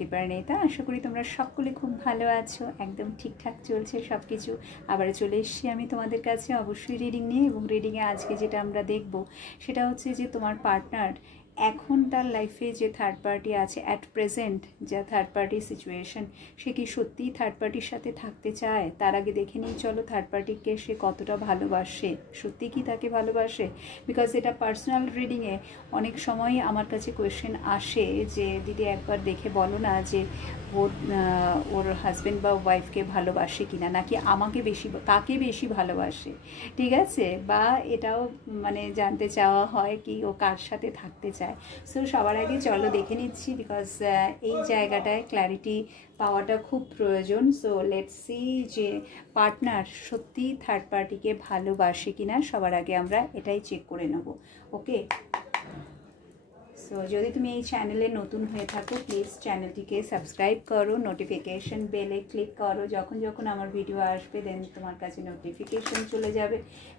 দীপায়নিতা। আশা করি তোমরা সকলে খুব ভালো আছো, একদম ঠিকঠাক চলছে সব কিছু। আবার চলে এসেছি আমি তোমাদের কাছে অবশ্যই রিডিং নিয়ে, এবং রিডিংয়ে আজকে যেটা আমরা দেখব সেটা হচ্ছে যে তোমার পার্টনার এখন তার লাইফে যে থার্ড পার্টি আছে অ্যাট প্রেজেন্ট, যা থার্ড পার্টি সিচুয়েশন, সে কি সত্যিই থার্ড পার্টির সাথে থাকতে চায়? তার আগে দেখে নিই চলো থার্ড পার্টিকে সে কতটা ভালোবাসে, সত্যি কি তাকে ভালোবাসে। বিকজ এটা পার্সোনাল রিডিংয়ে অনেক সময় আমার কাছে কোয়েশ্চেন আসে যে দিদি একবার দেখে বলো না যে ওর হাজব্যান্ড বা ওয়াইফকে ভালোবাসে কিনা, নাকি আমাকে বেশি, কাকে বেশি ভালোবাসে, ঠিক আছে, বা এটাও মানে জানতে চাওয়া হয় কি ও কার সাথে থাকতে চায়। সো সবার আগে চলো দেখে নিচ্ছি, বিকজ এই জায়গাটায় ক্ল্যারিটি পাওয়াটা খুব প্রয়োজন। সো লেটস সি যে পার্টনার সত্যি থার্ড পার্টিকে ভালোবাসে কিনা, সবার আগে আমরা এটাই চেক করে নেব। ওকে, সো যদি তুমি এই চ্যানেলে নতুন হয়ে থাকো প্লিজ চ্যানেলটিকে সাবস্ক্রাইব করো, নোটিফিকেশন বেলে ক্লিক করো, যখন যখন আমার ভিডিও আসবে দেন তোমার কাছে নোটিফিকেশন চলে যাবে।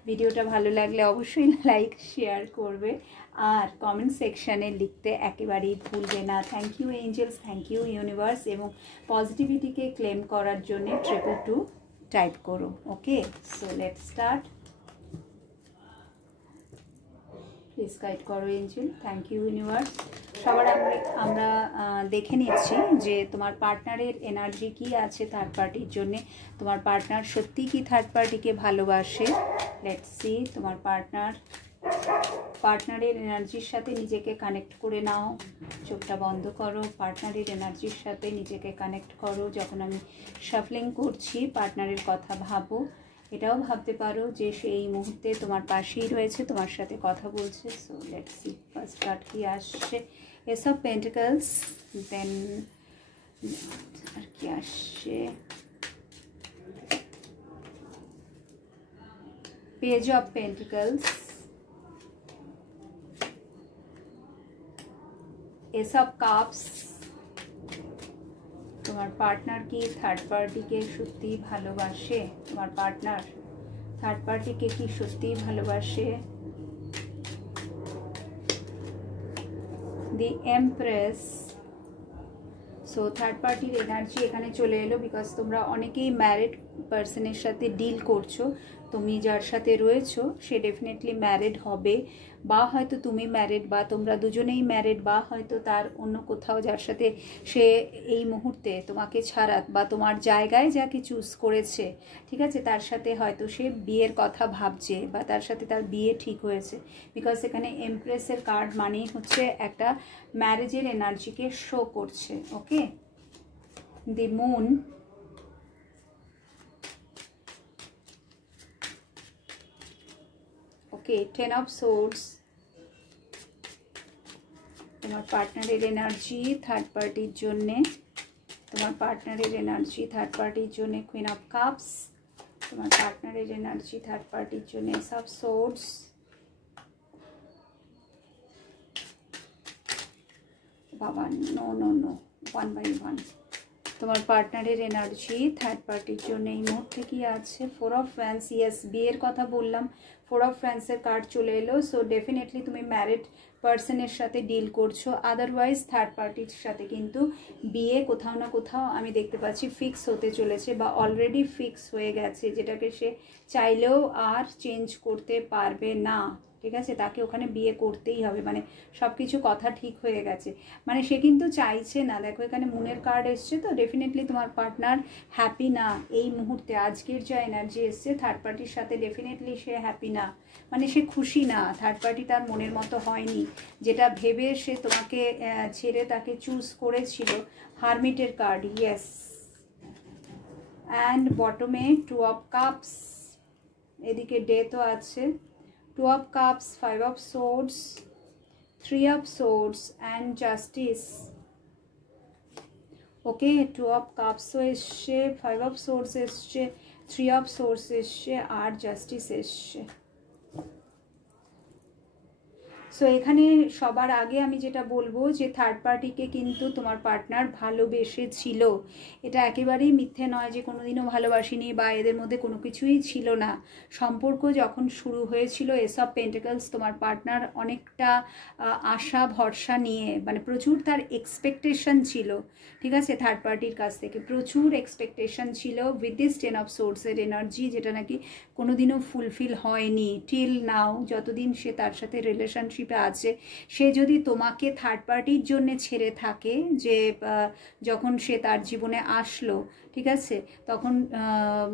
ভিডিওটা ভালো লাগলে অবশ্যই লাইক শেয়ার করবে, আর কমেন্ট সেকশানে লিখতে একেবারেই ভুলবে না। Thank you angels, thank you universe, এবং পজিটিভিটিকে ক্লেম করার জন্য 222 টাইপ করো। Okay, so let's start. Please guide করো এঞ্জেল, থ্যাংক ইউ ইউনিভার্স। সবার আগে আমরা দেখে নিচ্ছি যে তোমার পার্টনারের এনার্জি কি আছে থার্ড পার্টির জন্যে। তোমার পার্টনার সত্যি কি থার্ড পার্টিকে ভালোবাসে? Let's see. তোমার পার্টনারের এনার্জির সাথে নিজেকে কানেক্ট করে নাও, চোখটা বন্ধ করো, পার্টনারের এনার্জির সাথে নিজেকে কানেক্ট করো। যখন আমি শাফলিং করছি পার্টনারের কথা ভাবো, এটাও ভাবতে পারো যে সে এই মুহূর্তে তোমার পাশেই রয়েছে, তোমার সাথে কথা বলছে। So let's see first card কি আসছে। এস অফ পেন্টিকলস, দেন আর কি আসছে, page of pentacles, S of cups. তোমার পার্টনার কি থার্ড পার্টিকে সত্যি ভালোবাসে? তোমার পার্টনার থার্ড পার্টিকে কি সত্যি ভালোবাসে? দি এমপ্রেস। সো থার্ড পার্টির এনার্জি এখানে চলে এলো, বিকজ তোমরা অনেকেই ম্যারিড পার্সনের সাথে ডিল করছো। তুমি যার সাথে রয়েছো সে ডেফিনেটলি ম্যারিড হবে, বা হয়তো তুমি ম্যারিড, বা তোমরা দুজনেই ম্যারিড, বা হয়তো তার অন্য কোথাও যার সাথে সে এই মুহূর্তে তোমাকে ছাড়া বা তোমার জায়গায় যাকে চুজ করেছে, ঠিক আছে, তার সাথে হয়তো সে বিয়ের কথা ভাবছে, বা তার সাথে তার বিয়ে ঠিক হয়েছে। বিকজ এখানে এমপ্রেসের কার্ড মানেই হচ্ছে একটা ম্যারেজের এনার্জিকে শো করছে। Okay, the moon, okay, 10 of swords. তোমার পার্টনারের এনার্জি থার্ড পার্টির জন্যে, তোমার পার্টনারের এনার্জি থার্ড পার্টির জন্যে কুইন অফ কাপস। তোমার পার্টনারের এনার্জি থার্ড পার্টির জন্য এস অফ সোর্ডস। বাবা, নো নো নো, 1 বাই 1। তোমার পার্টনারের এনার্জি থার্ড পার্টির জন্য এই মুহূর্তে কি আছে? 4 অফ ফ্যান্স। ইয়েস, বিয়ের কথা বললাম, 4 অফ ফ্যান্সের কার্ড চলে এলো। সো ডেফিনেটলি তুমি ম্যারিড পার্সনের সাথে ডিল করছো, আদারওয়াইজ থার্ড পার্টির সাথে কিন্তু বিয়ে কোথাও না কোথাও আমি দেখতে পাচ্ছি ফিক্স হতে চলেছে, বা অলরেডি ফিক্স হয়ে গেছে, যেটাকে সে চাইলেও আর চেঞ্জ করতে পারবে না। ঠিক আছে, তাকে ওখানে বিয়ে করতেই হবে, মানে সব কিছু কথা ঠিক হয়ে গেছে, মানে সে কিন্তু চাইছে না। দেখো এখানে মুনের কার্ড এসছে, তো ডেফিনেটলি তোমার পার্টনার হ্যাপি না এই মুহূর্তে। আজকের যা এনার্জি এসছে থার্ড পার্টির সাথে ডেফিনেটলি সে হ্যাপি না, মানে সে খুশি না। থার্ড পার্টি তার মনের মতো হয়নি, যেটা ভেবে সে তোমাকে ছেড়ে তাকে চুজ করেছিল। হারমিটের কার্ড, ইয়েস, অ্যান্ড বটমে 2 অফ কাপস, এদিকে ডেথও আছে। 2 of cups, 5 of swords, 3 of swords and justice. Okay, 2 of কাপসও এসছে, 5 অফ সোর্স এসছে, 3 অফ সোর্স এসছে, আর জাস্টিস এসছে। সো এখানে সবার আগে আমি যেটা বলবো যে থার্ড পার্টিকে কিন্তু তোমার পার্টনার ভালোবেসেছিল, এটা একেবারেই মিথ্যে নয় যে কোনোদিনও ভালোবাসিনি বা এদের মধ্যে কোনো কিছুই ছিল না। সম্পর্ক যখন শুরু হয়েছিল এস অফ পেন্টাকলস, তোমার পার্টনার অনেকটা আশা ভরসা নিয়ে, মানে প্রচুর তার এক্সপেকটেশন ছিল, ঠিক আছে, থার্ড পার্টির কাছ থেকে প্রচুর এক্সপেকটেশন ছিল উইথ দিস টেন অফ সোর্সের এনার্জি, যেটা নাকি কোনোদিনও ফুলফিল হয়নি টিল নাও, যতদিন সে তার সাথে রিলেশনশিপে আছে। সে যদি তোমাকে থার্ড পার্টির জন্য ছেড়ে থাকে, যে যখন সে তার জীবনে আসলো, ঠিক আছে, তখন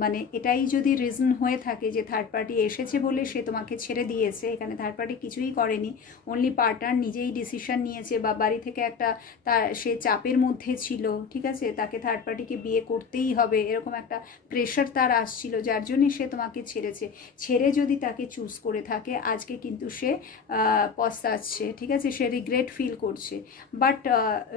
মানে এটাই যদি রিজন হয়ে থাকে যে থার্ড পার্টি এসেছে বলে সে তোমাকে ছেড়ে দিয়েছে, এখানে থার্ড পার্টি কিছুই করেনি, অনলি পার্টনার নিজেই ডিসিশন নিয়েছে বা বাড়ি থেকে একটা সে চাপের মধ্যে ছিল, ঠিক আছে, তাকে থার্ড পার্টিকে বিয়ে করতেই হবে এরকম একটা প্রেশার তার আসছিল, যার জন্য সে তোমাকে ছেড়েছে। ছেড়ে যদি তাকে চুজ করে থাকে, আজকে কিন্তু সে পস্তাচ্ছে, ঠিক আছে, সে রিগ্রেট ফিল করছে। But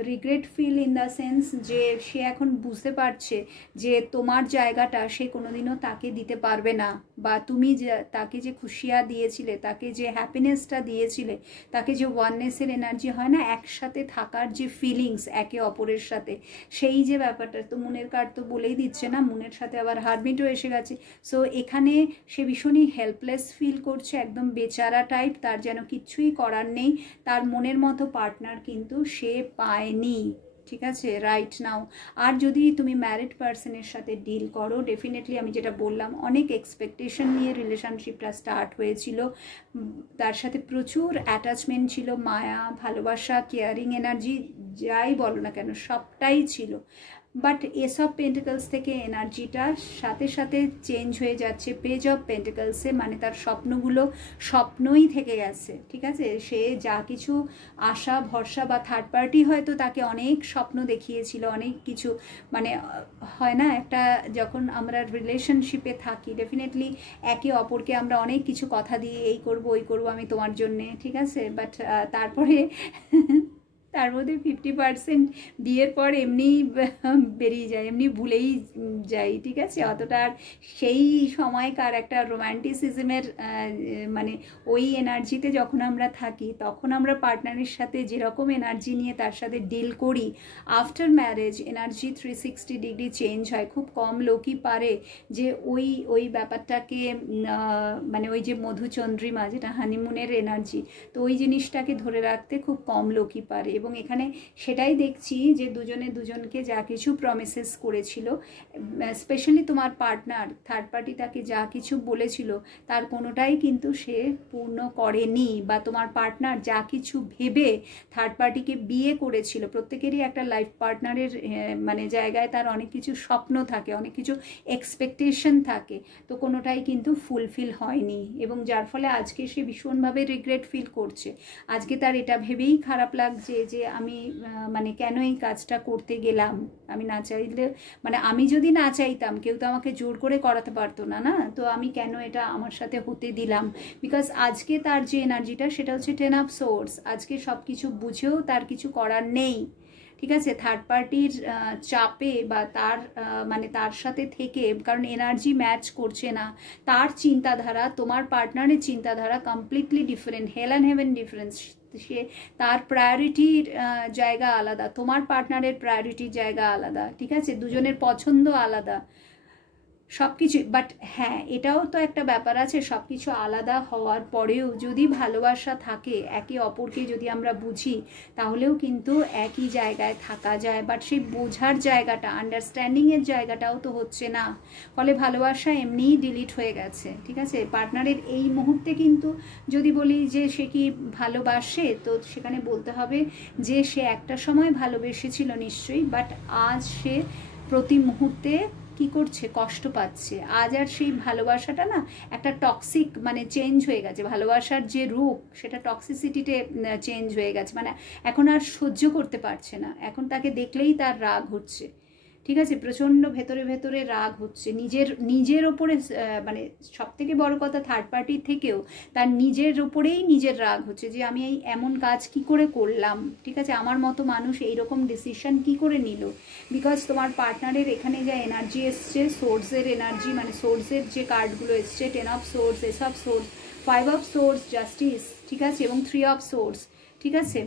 regret fill in the sense যে সে এখন বুঝতে পারছে যে তোমার জায়গাটা সে কোনোদিনও তাকে দিতে পারবে না, বা তুমি তাকে যে খুশিয়া দিয়েছিলে, তাকে যে হ্যাপিনেসটা দিয়েছিলে, তাকে যে ওয়াননেসের এনার্জি হয় না, একসাথে থাকার যে ফিলিংস একে অপরের সাথে, সেই যে ব্যাপারটা, তো মুনের কার্ড তো বলেই দিচ্ছে না, মুনের সাথে আবার হারমিটও এসে গেছে। সো এখানে সে ভীষণই হেল্পলেস ফিল করছে, একদম বেচারা টাইপ, তার যেন কিচ্ছুই করার নেই, তার মনের মতো পার্টনার কিন্তু সে পায়নি, ঠিক আছে, রাইট নাও। আর যদি তুমি ম্যারিড পার্সনের সাথে ডিল করো, ডেফিনেটলি আমি যেটা বললাম, অনেক এক্সপেকটেশন নিয়ে রিলেশনশিপটা স্টার্ট হয়েছিল, তার সাথে প্রচুর অ্যাটাচমেন্ট ছিল, মায়া, ভালোবাসা, কেয়ারিং এনার্জি, যাই বলো না কেন সবটাই ছিল। বাট এস অফ পেন্টিকলস থেকে এনার্জিটা সাথে সাথে চেঞ্জ হয়ে যাচ্ছে পেজ অফ পেন্টিকলসে, মানে তার স্বপ্নগুলো স্বপ্নই থেকে গেছে, ঠিক আছে, সে যা কিছু আশা ভরসা, বা থার্ড পার্টি হয়তো তাকে অনেক স্বপ্ন দেখিয়েছিল, অনেক কিছু, মানে হয় না, একটা যখন আমরা রিলেশনশিপে থাকি ডেফিনেটলি একে অপরকে আমরা অনেক কিছু কথা দিয়ে এই করব ওই করব আমি তোমার জন্যে, ঠিক আছে, বাট তারপরে তার মধ্যে 50% বিয়ের পর এমনি বেরিয়ে যায়, এমনি ভুলেই যাই, ঠিক আছে, অতটা আর সেই সময়কার একটা রোম্যান্টিসিজমের মানে ওই এনার্জিতে যখন আমরা থাকি, তখন আমরা পার্টনারের সাথে যেরকম এনার্জি নিয়ে তার সাথে ডিল করি, after marriage energy 360 degree change হয়। খুব কম লোকই পারে যে ওই ব্যাপারটাকে, মানে ওই যে মধুচন্দ্রিমা, যেটা হানিমুনের এনার্জি, তো ওই জিনিসটাকে ধরে রাখতে খুব কম লোকই পারে। এবং এখানে সেটাই দেখছি যে দুজনে দুজনকে যা কিছু প্রমিসেস করেছিল, স্পেশালি তোমার পার্টনার, থার্ড পার্টি তাকে যা কিছু বলেছিল তার কোনোটাই কিন্তু সে পূর্ণ করেনি, বা তোমার পার্টনার যা কিছু ভেবে থার্ড পার্টিকে বিয়ে করেছিল, প্রত্যেকেরই একটা লাইফ পার্টনারের মানে জায়গায় তার অনেক কিছু স্বপ্ন থাকে, অনেক কিছু এক্সপেকটেশন থাকে, তো কোনোটাই কিন্তু ফুলফিল হয়নি, এবং যার ফলে আজকে সে ভীষণভাবে রিগ্রেট ফিল করছে। আজকে তার এটা ভেবেই খারাপ লাগছে যে আমি মানে কেন এই কাজটা করতে গেলাম, আমি না চাইলে, মানে আমি যদি না চাইতাম কেউ তো আমাকে জোর করে করাতে পারতো না, না, তো আমি কেন এটা আমার সাথে হতে দিলাম, বিকজ আজকে তার যে এনার্জিটা সেটা হচ্ছে 10 অফ সোর্স, আজকে সব কিছু বুঝেও তার কিছু করার নেই, ঠিক আছে, থার্ড পার্টির চাপে বা তার মানে তার সাথে থেকে, কারণ এনার্জি ম্যাচ করছে না, তার চিন্তাধারা তোমার পার্টনারের চিন্তাধারা completely different, hell and heaven difference, সে তার প্রায়োরিটির জায়গা আলাদা, তোমার পার্টনারের প্রায়োরিটির জায়গা আলাদা, ঠিক আছে, দুজনের পছন্দ আলাদা সব কিছু। বাট হ্যাঁ, এটাও তো একটা ব্যাপার আছে, সব কিছু আলাদা হওয়ার পরেও যদি ভালোবাসা থাকে, একে অপরকে যদি আমরা বুঝি, তাহলেও কিন্তু একই জায়গায় থাকা যায়। বাট সেই বোঝার জায়গাটা, আন্ডারস্ট্যান্ডিংয়ের জায়গাটাও তো হচ্ছে না, ফলে ভালোবাসা এমনিই ডিলিট হয়ে গেছে, ঠিক আছে। পার্টনারের এই মুহূর্তে কিন্তু যদি বলি যে সে কি ভালোবাসে, তো সেখানে বলতে হবে যে সে একটা সময় ভালোবেসেছিল নিশ্চয়ই, বাট আজ সে প্রতি মুহূর্তে কি করছে, কষ্ট পাচ্ছে। আজ আর সেই ভালোবাসাটা না একটা টক্সিক, মানে চেঞ্জ হয়ে গেছে, ভালোবাসার যে রূপ সেটা টক্সিসিটিতে চেঞ্জ হয়ে গেছে, মানে এখন আর সহ্য করতে পারছে না, এখন তাকে দেখলেই তার রাগ হচ্ছে, ঠিক আছে, প্রচণ্ড ভেতরে ভেতরে রাগ হচ্ছে নিজের ওপরে, মানে সব থেকে বড় কথা থার্ড পার্টির থেকেও তার নিজের ওপরেই নিজের রাগ হচ্ছে যে আমি এই এমন কাজ কি করে করলাম, ঠিক আছে, আমার মতো মানুষ এইরকম ডিসিশন কি করে নিল। বিকজ তোমার পার্টনারের এখানে যা এনার্জি এসছে, সোর্সের এনার্জি, মানে সোর্সের যে কার্ডগুলো এসছে, 10 of swords, S of swords, five of swords, justice, ঠিক আছে, এবং থ্রি অফ সোর্স, ঠিক আছে।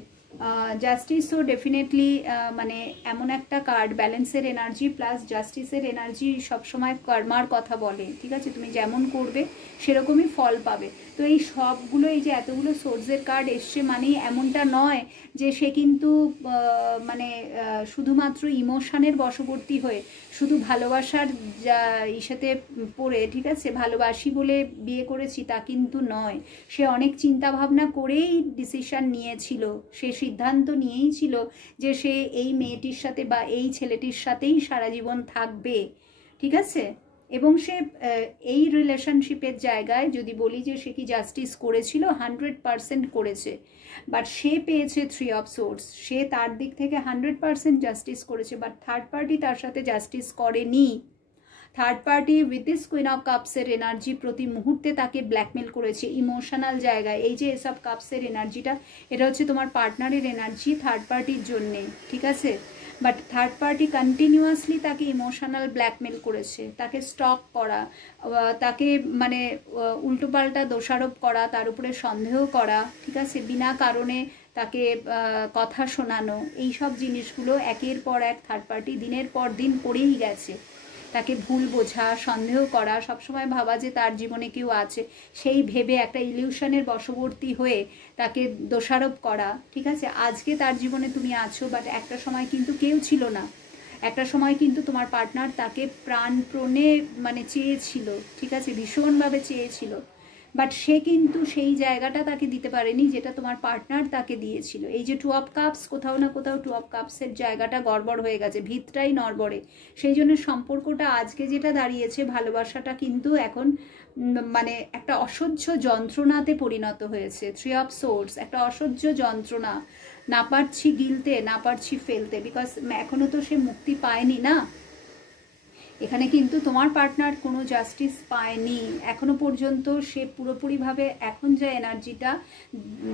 জাস্টিসও ডেফিনেটলি মানে এমন একটা কার্ড, ব্যালেন্সের এনার্জি প্লাস জাস্টিসের এনার্জি সবসময় কর্মার কথা বলে, ঠিক আছে, তুমি যেমন করবে সেরকমই ফল পাবে। তো এই সবগুলো, এই যে এতগুলো সোর্সের কার্ড এসছে মানে এমনটা নয় যে সে কিন্তু মানে শুধুমাত্র ইমোশনের বশবর্তী হয়ে শুধু ভালোবাসার ইসাতে পড়ে, ঠিক আছে, ভালোবাসি বলে বিয়ে করেছি তা কিন্তু নয়। সে অনেক চিন্তা ভাবনা করেই ডিসিশন নিয়েছিল, সে সিদ্ধান্ত নিয়েই ছিল যে সে এই মেয়েটির সাথে বা এই ছেলেটির সাথেই সারা জীবন থাকবে, ঠিক আছে। এবং সে এই রিলেশনশিপের জায়গায় যদি বলি যে সে কি জাস্টিস করেছিল, 100% করেছে। বাট সে পেয়েছে থ্রি অফ সোর্স, সে তার দিক থেকে 100% জাস্টিস করেছে, বাট থার্ড পার্টি তার সাথে জাস্টিস করেনি। Third party with this queen of কাপসের এনার্জি প্রতি মুহূর্তে তাকে ব্ল্যাকমেল করেছে ইমোশনাল জায়গায়। এই যে এসব কাপসের এনার্জিটা, এটা হচ্ছে তোমার পার্টনারের এনার্জি থার্ড পার্টির জন্যে, ঠিক আছে। বাট থার্ড পার্টি কন্টিনিউয়াসলি তাকে ইমোশনাল ব্ল্যাকমেল করেছে, তাকে স্টক করা, তাকে মানে উল্টোপাল্টা দোষারোপ করা, তার উপরে সন্দেহ করা, ঠিক আছে, বিনা কারণে তাকে কথা শোনানো, এই সব জিনিসগুলো একের পর এক থার্ড পার্টি দিনের পর দিন করেই গেছে। তাকে ভুল বোঝা, সন্দেহ করা, সবসময় ভাবা যে তার জীবনে কেউ আছে, সেই ভেবে একটা ইলিউশনের বশবর্তী হয়ে তাকে দোষারোপ করা, ঠিক আছে। আজকে তার জীবনে তুমি আছো, বাট একটা সময় কিন্তু কেউ ছিল না। একটা সময় কিন্তু তোমার পার্টনার তাকে প্রাণপণে মানে চেয়েছিল, ঠিক আছে, ভীষণভাবে চেয়েছিল, বাট সে কিন্তু সেই জায়গাটা তাকে দিতে পারেনি যেটা তোমার পার্টনার তাকে দিয়েছিল। এই যে টু অফ কাপস, কোথাও না কোথাও টু অফ কাপসের জায়গাটা গড়বড় হয়ে গেছে, ভিতটাই নড়বড়ে। সেই জন্য সম্পর্কটা আজকে যেটা দাঁড়িয়েছে, ভালোবাসাটা কিন্তু এখন মানে একটা অসহ্য যন্ত্রণাতে পরিণত হয়েছে। থ্রি অফ সোর্স একটা অসহ্য যন্ত্রণা, না পারছি গিলতে, না পারছি ফেলতে, বিকজ এখনও তো সে মুক্তি পায়নি না। এখানে কিন্তু তোমার পার্টনার কোনো জাস্টিস পায়নি এখনো পর্যন্ত। সে পুরোপুরিভাবে এখন যা এনার্জিটা,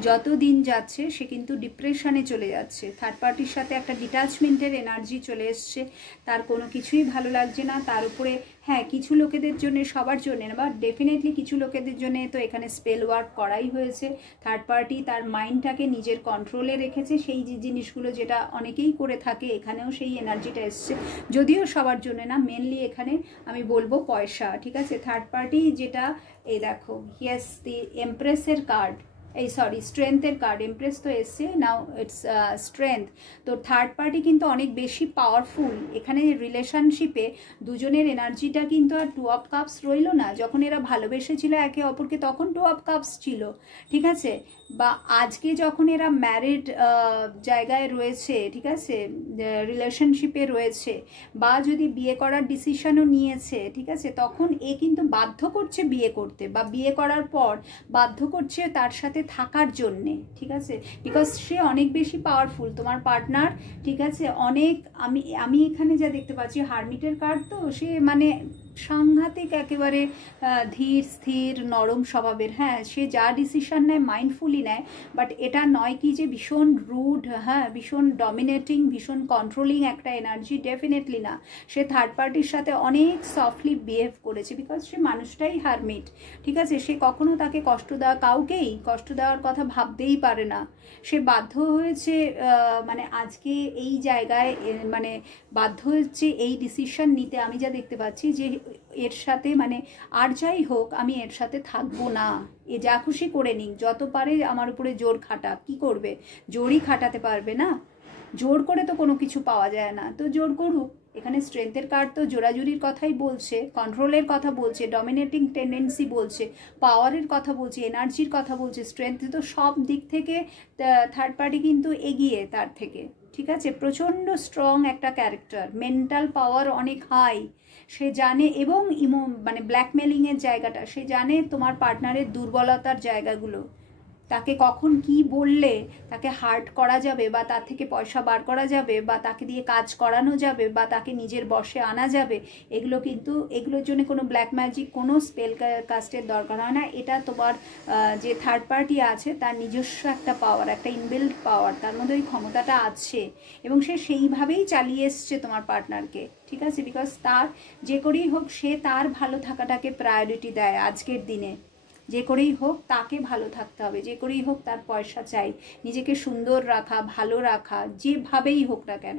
যত দিন যাচ্ছে সে কিন্তু ডিপ্রেশনে চলে যাচ্ছে। থার্ড পার্টির সাথে একটা ডিট্যাচমেন্টের এনার্জি চলে এসছে, তার কোনো কিছুই ভালো লাগছে না। তার উপরে হ্যাঁ, কিছু লোকেদের জন্য, সবার জন্য না, বা ডেফিনেটলি কিছু লোকেদের জন্য তো এখানে স্পেল ওয়ার্ক করাই হয়েছে। থার্ড পার্টি তার মাইন্ডটাকে নিজের কন্ট্রোলে রেখেছে, সেই যে জিনিসগুলো যেটা অনেকেই করে থাকে, এখানেও সেই এনার্জিটা এসছে, যদিও সবার জন্য না। মেনলি এখানে আমি বলবো পয়সা, ঠিক আছে। থার্ড পার্টি যেটা, এই দেখো, ইয়েস, দি এমপ্রেসের কার্ড, এই সরি স্ট্রেংথের কার্ড, এমপ্রেস তো এসছে, নাও ইটস স্ট্রেংথ। তো থার্ড পার্টি কিন্তু অনেক বেশি পাওয়ারফুল এখানে রিলেশনশিপে। দুজনের এনার্জিটা কিন্তু আর টু অফ কাপস রইল না। যখন এরা ভালোবেসেছিল একে অপরকে তখন টু অফ কাপস ছিল, ঠিক আছে। বা আজকে যখন এরা ম্যারিড জায়গায় রয়েছে, ঠিক আছে, রিলেশনশিপে রয়েছে, বা যদি বিয়ে করার ডিসিশনও নিয়েছে, ঠিক আছে, তখন এ কিন্তু বাধ্য করছে বিয়ে করতে, বা বিয়ে করার পর বাধ্য করছে তার সাথে থাকার জন্যে, ঠিক আছে, বিকজ সে অনেক বেশি পাওয়ারফুল তোমার পার্টনার, ঠিক আছে। অনেক আমি এখানে যা দেখতে পাচ্ছি, হারমিটের কার্ড, তো সে মানে সাংঘাতিক একেবারে ধীর স্থির নরম স্বভাবের। হ্যাঁ, সে যা ডিসিশন নেয় মাইন্ডফুলি নেয়, বাট এটা নয় কি যে ভীষণ রুড, হ্যাঁ, ভীষণ ডমিনেটিং, ভীষণ কন্ট্রোলিং একটা এনার্জি, ডেফিনেটলি না। সে থার্ড পার্টির সাথে অনেক সফটলি বিহেভ করেছে, বিকজ সে মানুষটাই হারমিট, ঠিক আছে। সে কখনো তাকে কষ্ট দেওয়া, কাউকেই কষ্ট দেওয়ার কথা ভাবতেই পারে না। সে বাধ্য হয়েছে মানে আজকে এই জায়গায় মানে বাধ্য হচ্ছে এই ডিসিশন নিতে। আমি যা দেখতে পাচ্ছি যে এর সাথে মানে আর যাই হোক আমি এর সাথে থাকবো না, এ যা খুশি করে নিক, যত পারে আমার উপরে জোর খাটা, কি করবে, জোরই খাটাতে পারবে না, জোর করে তো কোনো কিছু পাওয়া যায় না, তো জোর করুক। এখানে স্ট্রেংথের কার্ড তো জোরাজুরির কথাই বলছে, কন্ট্রোলের কথা বলছে, ডমিনেটিং টেন্ডেন্সি বলছে, পাওয়ারের কথা বলছে, এনার্জির কথা বলছে। স্ট্রেংথ তো সব দিক থেকে থার্ড পার্টি কিন্তু এগিয়ে তার থেকে, ঠিক আছে। প্রচণ্ড স্ট্রং একটা ক্যারেক্টার, মেন্টাল পাওয়ার অনেক হাই, সে জানে। এবং মানে ব্ল্যাকমেলিংয়ের জায়গাটা সে জানে, তোমার পার্টনারের দুর্বলতার জায়গাগুলো, তাকে কখন কি বললে তাকে হার্ট করা যাবে, বা তার থেকে পয়সা বার করা যাবে, বা তাকে দিয়ে কাজ করানো যাবে, বা তাকে নিজের বশে আনা যাবে, এগুলো কিন্তু এগুলোর জন্য কোনো ব্ল্যাক ম্যাজিক, কোনো স্পেল কাস্টের দরকার হয় না। এটা তোমার যে থার্ড পার্টি আছে তার নিজস্ব একটা পাওয়ার, একটা ইনবিল্ড পাওয়ার, তার মধ্যে ওই ক্ষমতাটা আছে, এবং সে সেইভাবেই চালিয়ে এসছে তোমার পার্টনারকে, ঠিক আছে। বিকজ তার যে করেই হোক সে তার ভালো থাকাটাকে প্রায়োরিটি দেয় আজকের দিনে, যে করেই হোক তাকে ভালো থাকতে হবে, যে করেই হোক তার পয়সা চাই, নিজেকে সুন্দর রাখা, ভালো রাখা, যেভাবেই হোক না কেন,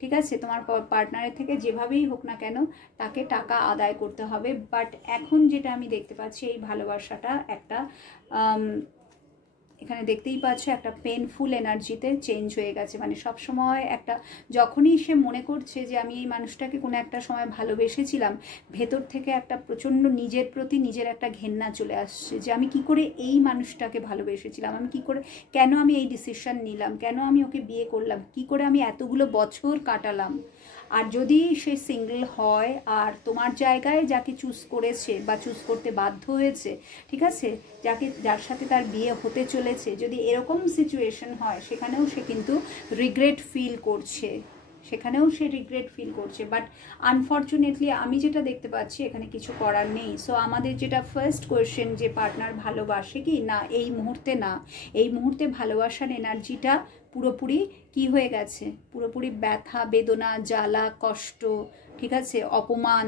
ঠিক আছে, তোমার পার্টনারের থেকে যেভাবেই হোক না কেন তাকে টাকা আদায় করতে হবে। বাট এখন যেটা আমি দেখতে পাচ্ছি, এই ভালোবাসাটা একটা এখানে দেখতেই পাচ্ছ একটা পেনফুল এনার্জিতে চেঞ্জ হয়ে গেছে। মানে সবসময় একটা, যখনই সে মনে করছে যে আমি এই মানুষটাকে কোনো একটা সময় ভালোবেসেছিলাম, ভেতর থেকে একটা প্রচণ্ড নিজের প্রতি নিজের একটা ঘেন্না চলে আসছে যে আমি কি করে এই মানুষটাকে ভালোবেসেছিলাম, আমি কি করে, কেন আমি এই ডিসিশন নিলাম, কেন আমি ওকে বিয়ে করলাম, কি করে আমি এতগুলো বছর কাটালাম। আর যদি সে সিঙ্গেল হয় আর তোমার জায়গায় যাকে চুজ করেছে বা চুজ করতে বাধ্য হয়েছে, ঠিক আছে, যার সাথে তার বিয়ে হতে চলেছে, যদি এরকম সিচুয়েশন হয় সেখানেও সে কিন্তু রিগ্রেট ফিল করছে, বাট আনফর্চুনেটলি আমি যেটা দেখতে পাচ্ছি এখানে কিছু করার নেই। সো আমাদের যেটা ফার্স্ট কোয়েশ্চেন, যে পার্টনার ভালোবাসে কি না, এই মুহূর্তে না, এই মুহূর্তে ভালোবাসার এনার্জিটা পুরোপুরি কি হয়ে গেছে, পুরোপুরি ব্যথা, বেদনা, জ্বালা, কষ্ট, ঠিক আছে, অপমান,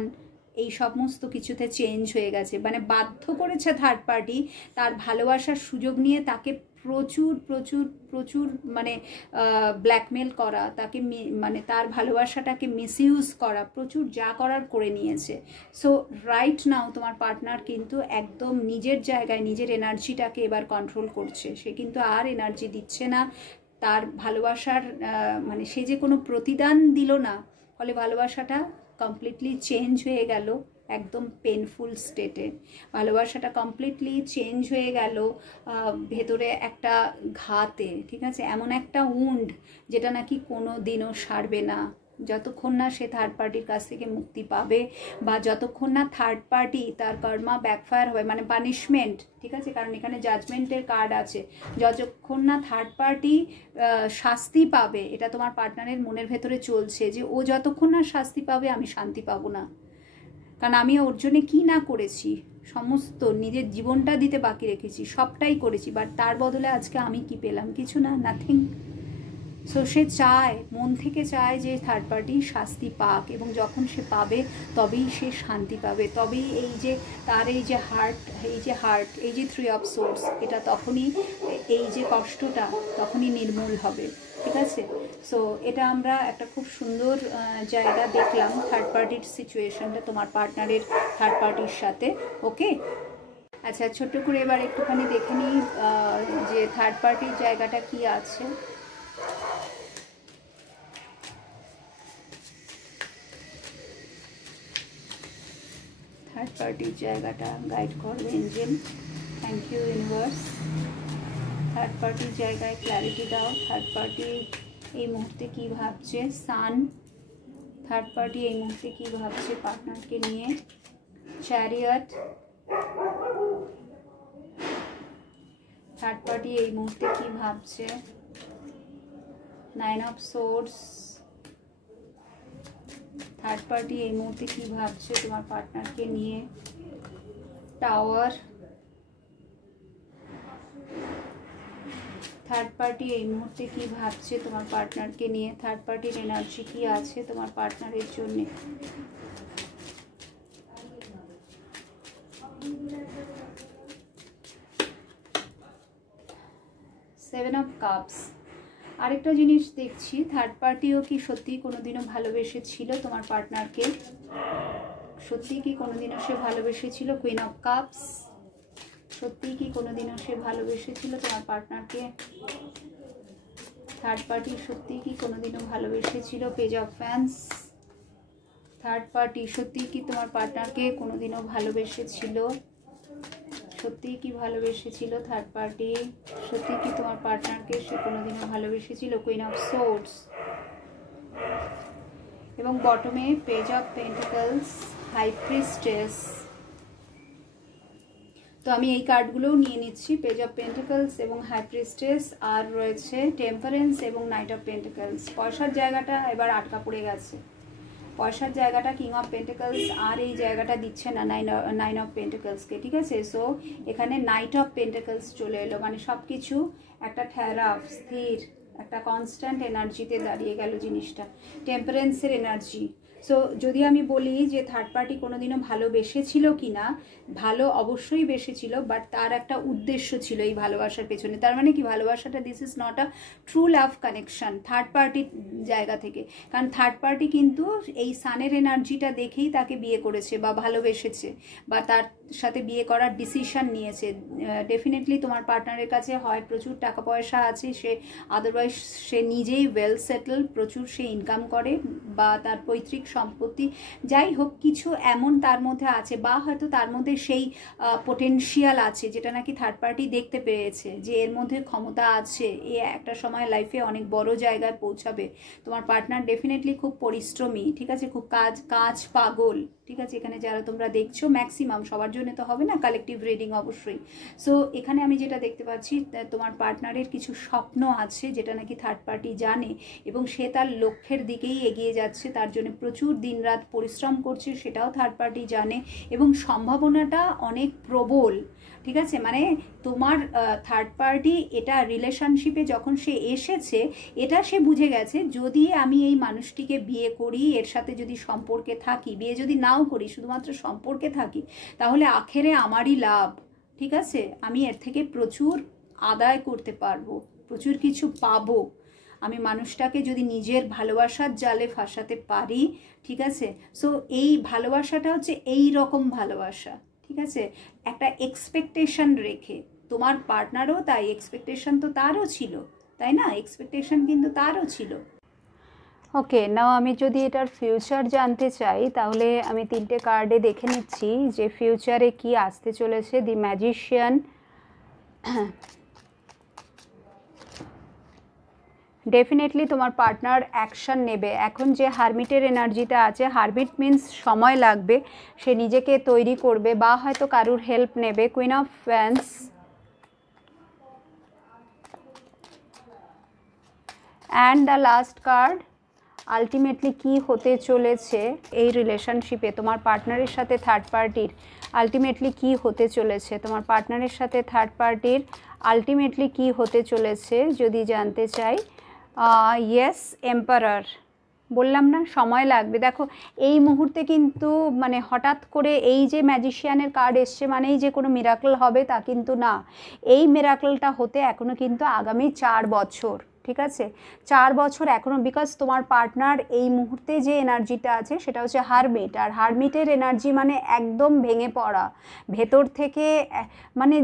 এই সমস্ত কিছুতে চেঞ্জ হয়ে গেছে। মানে বাধ্য করেছে থার্ড পার্টি তার ভালোবাসার সুযোগ নিয়ে তাকে প্রচুর প্রচুর প্রচুর মানে ব্ল্যাকমেল করা, তাকে মানে তার ভালোবাসাটাকে মিসইউজ করা, প্রচুর যা করার করে নিয়েছে। সো রাইট নাও তোমার পার্টনার কিন্তু একদম নিজের জায়গায় নিজের এনার্জিটাকে এবার কন্ট্রোল করছে। সে কিন্তু আর এনার্জি দিচ্ছে না তার ভালোবাসার, মানে সে যে কোনো প্রতিদান দিল না, ফলে ভালোবাসাটা কমপ্লিটলি চেঞ্জ হয়ে গেল একদম পেনফুল স্টেটে। ভালোবাসাটা কমপ্লিটলি চেঞ্জ হয়ে গেল ভেতরে একটা ঘাতে, ঠিক আছে, এমন একটা উন্ড যেটা নাকি কোনো দিনও সারবে না যতক্ষণ না সে থার্ড পার্টির কাছ থেকে মুক্তি পাবে, বা যতক্ষণ না থার্ড পার্টি তার কর্মা ব্যাকফায়ার হবে, মানে পানিশমেন্ট, ঠিক আছে, কারণ এখানে জাজমেন্টের কার্ড আছে, যতক্ষণ না থার্ড পার্টি শাস্তি পাবে, এটা তোমার পার্টনারের মনের ভেতরে চলছে যে ও যতক্ষণ না শাস্তি পাবে আমি শান্তি পাবো না, কারণ আমি ওর জন্যে কী না করেছি, সমস্ত নিজের জীবনটা দিতে বাকি রেখেছি, সবটাই করেছি, বাট তার বদলে আজকে আমি কি পেলাম, কিছু না, নাথিং। সো সে চায়, মন থেকে চায় যে থার্ড পার্টি শাস্তি পাক, এবং যখন সে পাবে তবেই সে শান্তি পাবে, তবেই এই যে তার এই যে হার্ট, এই যে 3 অফ সোর্স, এটা তখনই, এই যে কষ্টটা তখনই নির্মূল হবে, ঠিক আছে। সো এটা আমরা একটা খুব সুন্দর জায়গা দেখলাম থার্ড পার্টির সিচুয়েশনটা তোমার পার্টনারের থার্ড পার্টির সাথে। ওকে, আচ্ছা, ছোট্ট করে এবার একটুখানি দেখে নিই যে থার্ড পার্টির জায়গাটা কি আছে। থার্ড পার্টির জায়গাটা গাইড করবে angel, thank you universe. Third পার্টির জায়গায় ক্ল্যারিটি দাও। থার্ড পার্টি এই মুহূর্তে কী ভাবছে, সান, থার্ড পার্টি এই মুহূর্তে কী ভাবছে পার্টনারকে নিয়ে, চ্যারিয়ট, থার্ড পার্টি এই মুহূর্তে কী ভাবছে, 9 অফ সোর্স, থার্ড পার্টি এই মুহূর্তে কী ভাবছে তোমার পার্টনারকে নিয়ে, টাওয়ার, থার্ড পার্টি এই মুহূর্তে কী ভাবছে তোমার পার্টনারকে নিয়ে, থার্ড পার্টির এনার্জি কী আছে তোমার পার্টনারের জন্যে। 7 অফ কাপস। আরেকটা জিনিস দেখছি, থার্ড পার্টিও কি সত্যিই কোনোদিনও ভালোবেসেছিল তোমার পার্টনারকে, সত্যিই কি কোনোদিনও সে ভালোবেসেছিল, কুইন অফ কাপস, সত্যিই কি কোনোদিনও সে ভালোবেসেছিল তোমার পার্টনারকে, থার্ড পার্টি সত্যিই কি কোনোদিনও ভালোবেসেছিল, পেজ অফ ফ্যান্স, থার্ড পার্টি সত্যিই কি তোমার পার্টনারকে কোনোদিনও ভালোবেসেছিল, সত্যিই কি ভালোবেসেছিল থার্ড পার্টি, সত্যিই কি তোমার পার্টনারকে সে কোনোদিনও ভালোবেসেছিল, কুইন অফ সোর্ডস, এবং বটমে page of pentacles, high priestess. তো আমি এই কার্ডগুলোও নিয়ে নিচ্ছি, পেজ অফ পেন্টিকলস এবং হাই প্রিস্টেস, আর রয়েছে টেম্পারেন্স এবং নাইট অফ পেন্টিকলস। পয়সার জায়গাটা এবার আটকা পড়ে গেছে, পয়সার জায়গাটা কিং অফ পেন্টিকলস, আর এই জায়গাটা দিচ্ছে না 9 অফ পেন্টিকলসকে, ঠিক আছে। সো এখানে নাইট অফ পেন্টিকলস চলে এলো, মানে সব কিছু একটা ঠেরা, স্থির, একটা কনস্ট্যান্ট এনার্জিতে দাঁড়িয়ে গেল জিনিসটা। টেম্পারেন্সের এনার্জি, সো যদি আমি বলি যে থার্ড পার্টি কোনোদিনও ভালোবেসেছিল কি না, ভালো অবশ্যই বেসেছিল, বাট তার একটা উদ্দেশ্য ছিল এই ভালোবাসার পেছনে। তার মানে কি, ভালোবাসাটা this is not a true love connection third পার্টির জায়গা থেকে। কারণ থার্ড পার্টি কিন্তু এই সানের এনার্জিটা দেখেই তাকে বিয়ে করেছে বা ভালোবেসেছে বা তার সাথে বিয়ে করার ডিসিশন নিয়েছে। ডেফিনেটলি তোমার পার্টনারের কাছে হয় প্রচুর টাকা পয়সা আছে, সে আদারওয়াইজ সে নিজেই ওয়েল সেটেল, প্রচুর সে ইনকাম করে, বা তার পৈতৃক সম্পত্তি যাই হোক কিছু এমন তার মধ্যে আছে, বা হয়তো তার মধ্যে সেই পোটেনশিয়াল আছে যেটা নাকি থার্ড পার্টি দেখতে পেয়েছে যে এর মধ্যে ক্ষমতা আছে, এ একটা সময় লাইফে অনেক বড় জায়গায় পৌঁছাবে। তোমার পার্টনার ডেফিনেটলি খুব পরিশ্রমী, ঠিক আছে, খুব কাজ পাগল, ঠিক আছে। এখানে যারা তোমরা দেখছো ম্যাক্সিমাম, সবার জন্য তো হবে না, কালেকটিভ রিডিং অবশ্যই। সো এখানে আমি যেটা দেখতে পাচ্ছি, তোমার পার্টনারের কিছু স্বপ্ন আছে যেটা নাকি থার্ড পার্টি জানে, এবং সে তার লক্ষ্যের দিকেই এগিয়ে যাচ্ছে, তার জন্য প্রচুর দিনরাত পরিশ্রম করছে, সেটাও থার্ড পার্টি জানে, এবং সম্ভাবনাটা অনেক প্রবল, ঠিক আছে। মানে তোমার থার্ড পার্টি এটা রিলেশনশিপে যখন সে এসেছে, এটা সে বুঝে গেছে যদি আমি এই মানুষটিকে বিয়ে করি, এর সাথে যদি সম্পর্কে থাকি, বিয়ে যদি নাও করি, শুধুমাত্র সম্পর্কে থাকি, তাহলে আখেরে আমারই লাভ, ঠিক আছে। আমি এর থেকে প্রচুর আদায় করতে পারবো, প্রচুর কিছু পাবো, আমি মানুষটাকে যদি নিজের ভালোবাসার জালে ফাঁসাতে পারি, ঠিক আছে। সো এই ভালোবাসাটা হচ্ছে এই রকম ভালোবাসা, ঠিক আছে, একটা এক্সপেকটেশন রেখে। তোমার পার্টনারও তাই, এক্সপেকটেশন তো তারও ছিল, তাই না, এক্সপেকটেশন কিন্তু তারও ছিল। ওকে, নাও আমি যদি এটার ফিউচার জানতে চাই, তাহলে আমি 3টে কার্ডে দেখে নিচ্ছি যে ফিউচারে কি আসতে চলেছে। দি ম্যাজিশিয়ান, ডেফিনেটলি তোমার পার্টনার অ্যাকশন নেবে। এখন যে হারমিটের এনার্জিটা আছে, হারমিট মিন্স সময় লাগবে, সে নিজেকে তৈরি করবে বা হয়তো কারুর হেল্প নেবে। Queen of fans and the last card, ultimately কি হতে চলেছে এই রিলেশনশিপে তোমার পার্টনারের সাথে থার্ড পার্টির, আলটিমেটলি কি হতে চলেছে তোমার পার্টনারের সাথে থার্ড পার্টির, আলটিমেটলি কি হতে চলেছে যদি জানতে চাই। ইয়েস, এম্পারার, বললাম না সময় লাগবে। দেখো এই মুহূর্তে কিন্তু মানে হঠাৎ করে এই যে ম্যাজিশিয়ানের কার্ড এসছে মানেই যে কোনো মিরাকল হবে তা কিন্তু না। এই মিরাকলটা হতে এখনও কিন্তু আগামী 4 বছর, ঠিক আছে, 4 বছর এখনও, বিকজ তোমার পার্টনার এই মুহূর্তে যে এনার্জিটা আছে সেটা হচ্ছে হারমিট, আর হারমিটের এনার্জি মানে একদম ভেঙে পড়া, ভেতর থেকে মানে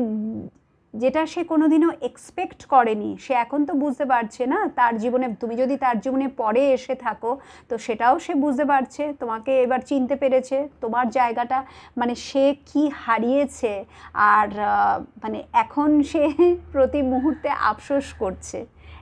যেটা সে কোনোদিনও এক্সপেক্ট করেনি, সে এখন তো বুঝতে পারছে না তার জীবনে, তুমি যদি তার জীবনে পরে এসে থাকো তো সেটাও সে বুঝতে পারছে, তোমাকে এবার চিনতে পেরেছে, তোমার জায়গাটা মানে সে কি হারিয়েছে, আর মানে এখন সে প্রতি মুহূর্তে আফসোস করছে,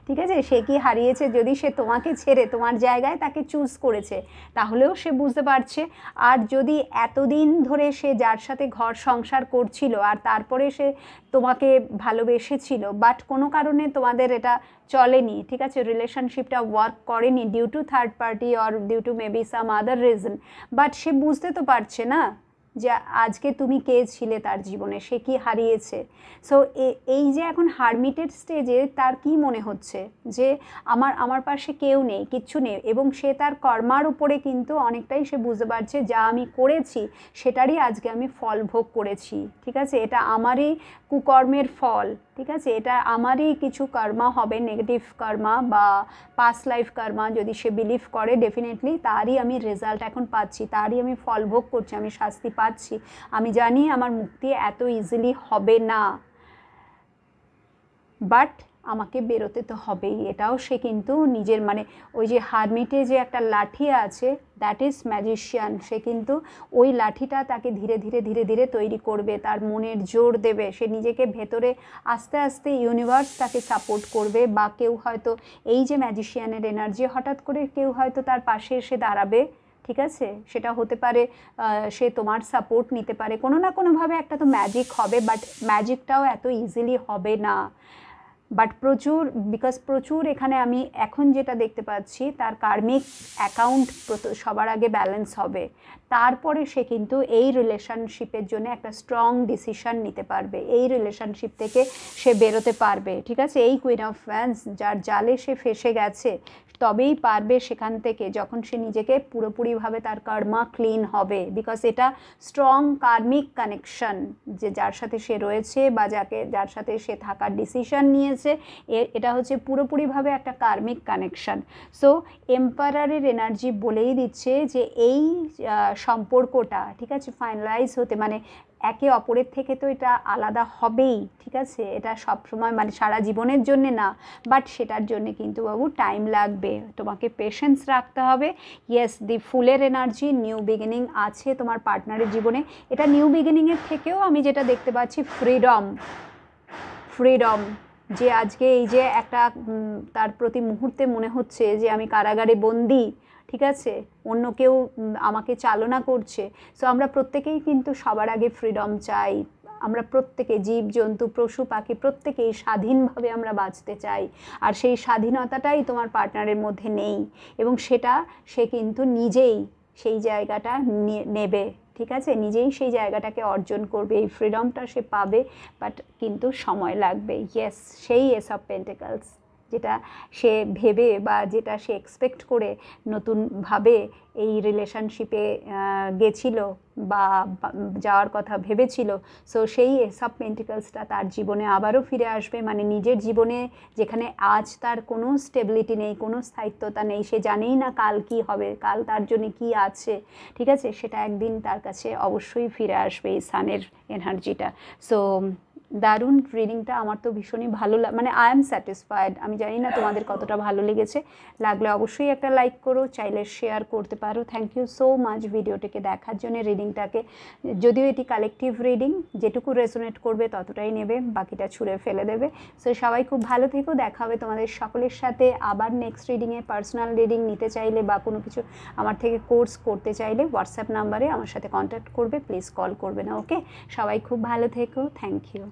ঠিক আছে, সে কি হারিয়েছে, যদি সে তোমাকে ছেড়ে তোমার জায়গায় তাকে চুজ করেছে তাহলেও সে বুঝতে পারছে। আর যদি এতদিন ধরে সে যার সাথে ঘর সংসার করছিল আর তারপরে সে তোমাকে ভালোবেসেছিল, বাট কোনো কারণে তোমাদের এটা চলেনি, ঠিক আছে, রিলেশনশিপটা ওয়ার্ক করেনি due to third party or due to maybe some other reason, but সে বুঝতে তো পারছে না যে আজকে তুমি কে ছিলে তার জীবনে, সে কি হারিয়েছে। সো এই যে এখন হারমিটেড স্টেজে তার কি মনে হচ্ছে যে আমার পাশে কেউ নেই, কিচ্ছু নেই, এবং সে তার কর্মার উপরে কিন্তু অনেকটাই সে বুঝতে পারছে যা আমি করেছি সেটারই আজকে আমি ফল ভোগ করেছি, ঠিক আছে, এটা আমারই কুকর্মের ফল, ঠিক আছে, এটা আমারই কিছু কর্মা হবে, নেগেটিভ কর্মা বা পাস্ট লাইফ কর্মা যদি সে বিলিভ করে, ডেফিনেটলি তারই আমি রেজাল্ট এখন পাচ্ছি, তারই আমি ফল ভোগ করছি, আমি শাস্তি পাচ্ছি, আমি জানি আমার মুক্তি এত ইজিলি হবে না, বাট আমাকে বেরোতে তো হবেই, এটাও সে কিন্তু নিজের মানে ওই যে হারমিটে যে একটা লাঠি আছে, দ্যাট ইজ ম্যাজিশিয়ান, সে কিন্তু ওই লাঠিটা তাকে ধীরে ধীরে ধীরে ধীরে তৈরি করবে, তার মনের জোর দেবে, সে নিজেকে ভেতরে আস্তে আস্তে ইউনিভার্স তাকে সাপোর্ট করবে, বা কেউ হয়তো এই যে ম্যাজিশিয়ানের এনার্জি হঠাৎ করে কেউ হয়তো তার পাশে এসে দাঁড়াবে, ঠিক আছে, সেটা হতে পারে সে তোমার সাপোর্ট নিতে পারে, কোনো না কোনোভাবে একটা তো ম্যাজিক হবে, বাট ম্যাজিকটাও এত ইজিলি হবে না, বাট প্রচুর, বিকজ প্রচুর এখানে আমি এখন যেটা দেখতে পাচ্ছি তার কার্মিক অ্যাকাউন্ট সবার আগে ব্যালেন্স হবে, তারপরে সে কিন্তু এই রিলেশনশিপের জন্য একটা স্ট্রং ডিসিশন নিতে পারবে, এই রিলেশনশিপ থেকে সে বেরোতে পারবে, ঠিক আছে। এই কুইন অফ ওয়ান্স যার জালে সে ফেসে গেছে তবেই পারবে সেখান থেকে, যখন সে নিজেকে পুরোপুরিভাবে তার কর্মা ক্লিন হবে, বিকজ এটা স্ট্রং কার্মিক কানেকশন, যে যার সাথে সে রয়েছে বা যার সাথে সে থাকার ডিসিশন নিয়েছে, এটা হচ্ছে পুরোপুরিভাবে একটা কার্মিক কানেকশন। সো এম্পারারের এনার্জি বলেই দিচ্ছে যে এই সম্পর্কটা, ঠিক আছে, ফাইনালাইজ হতে, মানে একে অপরের থেকে তো এটা আলাদা হবেই, ঠিক আছে, এটা সবসময় মানে সারা জীবনের জন্যে না, বাট সেটার জন্যে কিন্তু বাবু টাইম লাগবে, তোমাকে পেশেন্স রাখতে হবে। ইয়েস, দি ফুলের এনার্জি, নিউ বিগিনিং আছে তোমার পার্টনারের জীবনে। এটা নিউ বিগিনিংয়ের থেকেও আমি যেটা দেখতে পাচ্ছি ফ্রিডম, যে আজকে এই যে একটা তার প্রতি মুহূর্তে মনে হচ্ছে যে আমি কারাগারে বন্দি, ঠিক আছে, অন্য কেউ আমাকে চালনা করছে। সো আমরা প্রত্যেকেই কিন্তু সবার আগে ফ্রিডম চাই, আমরা প্রত্যেকে, জীবজন্তু, পশু পাখি, প্রত্যেকেই স্বাধীনভাবে আমরা বাঁচতে চাই, আর সেই স্বাধীনতাটাই তোমার পার্টনারের মধ্যে নেই, এবং সেটা সে কিন্তু নিজেই সেই জায়গাটা নেবে, ঠিক আছে, নিজেই সেই জায়গাটাকে অর্জন করবে, এই ফ্রিডমটা সে পাবে, বাট কিন্তু সময় লাগবে। ইয়েস, সেই এস অফ পেন্টিকলস, যেটা সে ভেবে বা যেটা সে এক্সপেক্ট করে নতুনভাবে এই রিলেশনশিপে গেছিল বা যাওয়ার কথা ভেবেছিল, সো সেই এস অফ পেন্টিকলসটা তার জীবনে আবারও ফিরে আসবে, মানে নিজের জীবনে যেখানে আজ তার কোনো স্টেবিলিটি নেই, কোনো স্থায়িত্বতা নেই, সে জানেই না কাল কি হবে, কাল তার জন্য কি আছে, ঠিক আছে, সেটা একদিন তার কাছে অবশ্যই ফিরে আসবে এই সানের এনার্জিটা। সো দারুণ রিডিংটা, আমার তো ভীষণই ভালো মানে আই এম স্যাটিসফাইড। আমি জানি না তোমাদের কতটা ভালো লেগেছে, লাগলে অবশ্যই একটা লাইক করো, চাইলে শেয়ার করতে পারো। থ্যাংক ইউ সো মাচ ভিডিওটিকে দেখার জন্য, রিডিংটাকে, যদিও এটি কালেকটিভ রিডিং, যেটুকু রেজোনেট করবে ততটাই নেবে, বাকিটা ছুঁড়ে ফেলে দেবে। সো সবাই খুব ভালো থেকো, দেখা হবে তোমাদের সকলের সাথে আবার নেক্সট রিডিংয়ে। পার্সোনাল রিডিং নিতে চাইলে বা কোনো কিছু আমার থেকে কোর্স করতে চাইলে হোয়াটসঅ্যাপ নাম্বারে আমার সাথে কন্ট্যাক্ট করবে, প্লিজ কল করবে না, ওকে। সবাই খুব ভালো থেকো, থ্যাংক ইউ।